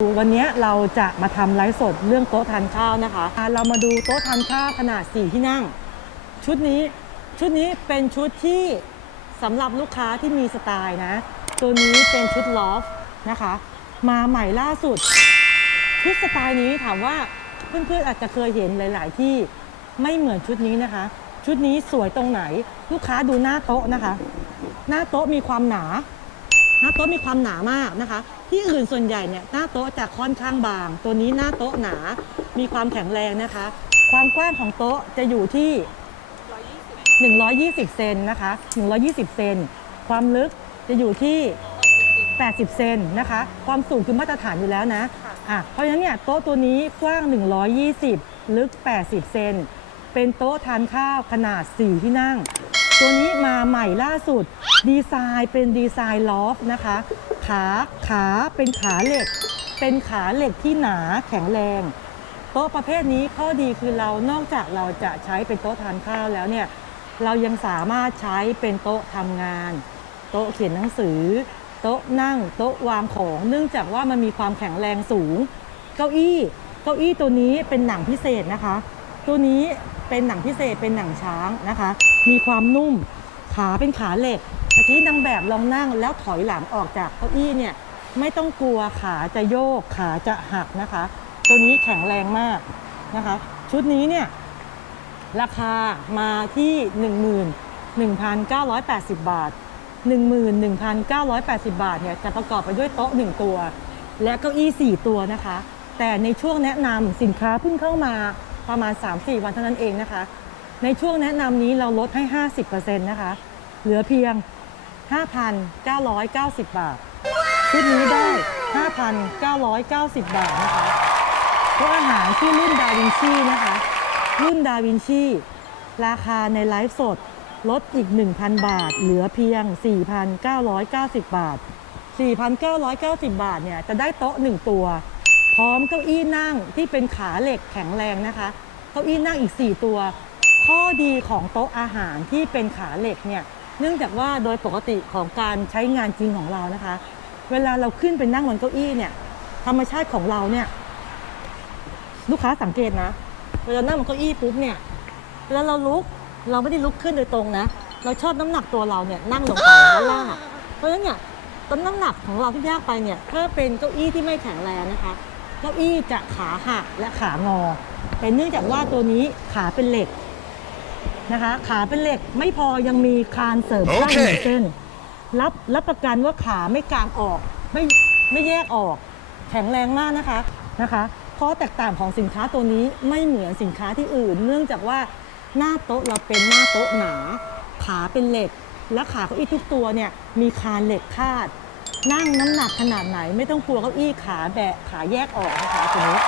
วันนี้เราจะมาทำไลฟ์สดเรื่องโต๊ะทานข้าวนะคะ เรามาดูโต๊ะทานข้าวขนาด 4 ที่นั่ง ชุดนี้ชุดนี้เป็นชุดที่สำหรับลูกค้าที่มีสไตล์นะ ตัวนี้เป็นชุดลอฟนะคะ มาใหม่ล่าสุด ชุดสไตล์นี้ถามว่าเพื่อนๆอาจจะเคยเห็นหลาย ๆ ที่ไม่เหมือนชุดนี้นะคะ ชุดนี้สวยตรงไหนลูกค้าดูหน้าโต๊ะนะคะ หน้าโต๊ะมีความหนา หน้าโต๊ะมีความหนามากนะคะ ที่อื่นส่วนใหญ่เนี่ยหน้าโต๊ะจะค่อนข้างบาง ตัวนี้หน้าโต๊ะหนา มีความแข็งแรงนะคะ ความกว้างของโต๊ะจะอยู่ที่ 120 เซนนะคะ 120 เซน ความลึกจะอยู่ที่ 80 เซนนะคะ ความสูงคือมาตรฐานอยู่แล้วนะอะเพราะฉะนั้นเนี่ยโต๊ะตัวนี้กว้าง 120 ลึก 80 เซน เป็นโต๊ะทานข้าวขนาด 4 ที่นั่ง ตัวนี้มาใหม่ล่าสุด ดีไซน์เป็นดีไซน์ลอฟนะคะ ขาขาเป็นขาเหล็ก เป็นขาเหล็กที่หนาแข็งแรงโต๊ะประเภทนี้ข้อดีคือเรานอกจากเราจะใช้เป็นโต๊ะทานข้าวแล้วเนี่ยเรายังสามารถใช้เป็นโต๊ะทำงาน โต๊ะเขียนหนังสือ โต๊ะนั่ง โต๊ะวางของ เนื่องจากว่ามันมีความแข็งแรงสูง เก้าอี้ เก้าอี้ตัวนี้เป็นหนังพิเศษนะคะ ตัวนี้ เป็นหนังพิเศษเป็นหนังช้างนะคะ มีความนุ่มขาเป็นขาเหล็กตะกี้นางแบบลองนั่งแล้วถอยหลังออกจากเก้าอี้เนี่ยไม่ต้องกลัวขาจะโยกขาจะหักนะคะ ตัวนี้แข็งแรงมากนะคะ ชุดนี้เนี่ยราคามาที่ 11,980 บาท 11,980 บาทเนี่ยจะประกอบไปด้วยโต๊ะ 1 ตัว และเก้าอี้ 4 ตัวนะคะ แต่ในช่วงแนะนำสินค้าเพิ่งเข้ามา ประมาณ 3-4 วันเท่านั้นเองนะคะ ในช่วงแนะนำนี้เราลดให้ 50%นะคะ เหลือเพียง 5,990 บาท ชุดนี้ได้ 5,990 บาทนะคะโต๊ะอาหารที่รุ่นดาวินชีนะคะ รุ่นดาวินชีราคาในไลฟ์สดลดอีก 1,000 บาท เหลือเพียง 4,990 บาท 4,990 บาทเนี่ยจะได้โต๊ะ 1 ตัว พร้อมเก้าอี้นั่งที่เป็นขาเหล็กแข็งแรงนะคะ เก้าอี้นั่งอีก 4 ตัว ข้อดีของโต๊ะอาหารที่เป็นขาเหล็กเนี่ยเนื่องจากว่าโดยปกติของการใช้งานจริงของเรานะคะ เวลาเราขึ้นไปนั่งบนเก้าอี้เนี่ยธรรมชาติของเราเนี่ยลูกค้าสังเกตนะ เวลานั่งบนเก้าอี้ปุ๊บเนี่ยเวลาเราลุกเราไม่ได้ลุกขึ้นโดยตรงนะ เราชอบน้ำหนักตัวเราเนี่ยนั่งลงไปแล้วลากเพราะฉะนั้นเนี่ยต้นน้ำหนักของเราที่ยากไปเนี่ยถ้าเป็นเก้าอี้ที่ไม่แข็งแรงนะคะ เก้าอี้จะขาหักและขางอ แต่เนื่องจากว่าตัวนี้ขาเป็นเหล็กนะคะ ขาเป็นเหล็กไม่พอยังมีคานเสริมข้างหนึ่งโอเคเส้นรับรับประกันว่าขาไม่กางออก ไม่ไม่แยกออก แข็งแรงมากนะคะนะคะข้อแตกต่างของสินค้าตัวนี้ไม่เหมือนสินค้าที่อื่น เนื่องจากว่าหน้าโต๊ะเราเป็นหน้าโต๊ะหนา ขาเป็นเหล็ก และขาเก้าอี้ทุกตัวเนี่ยมีคานเหล็กคาด นั่งน้ำหนักขนาดไหนไม่ต้องกลัวเก้าอี้ขาแบะขาแยกออกนะคะคุณนี้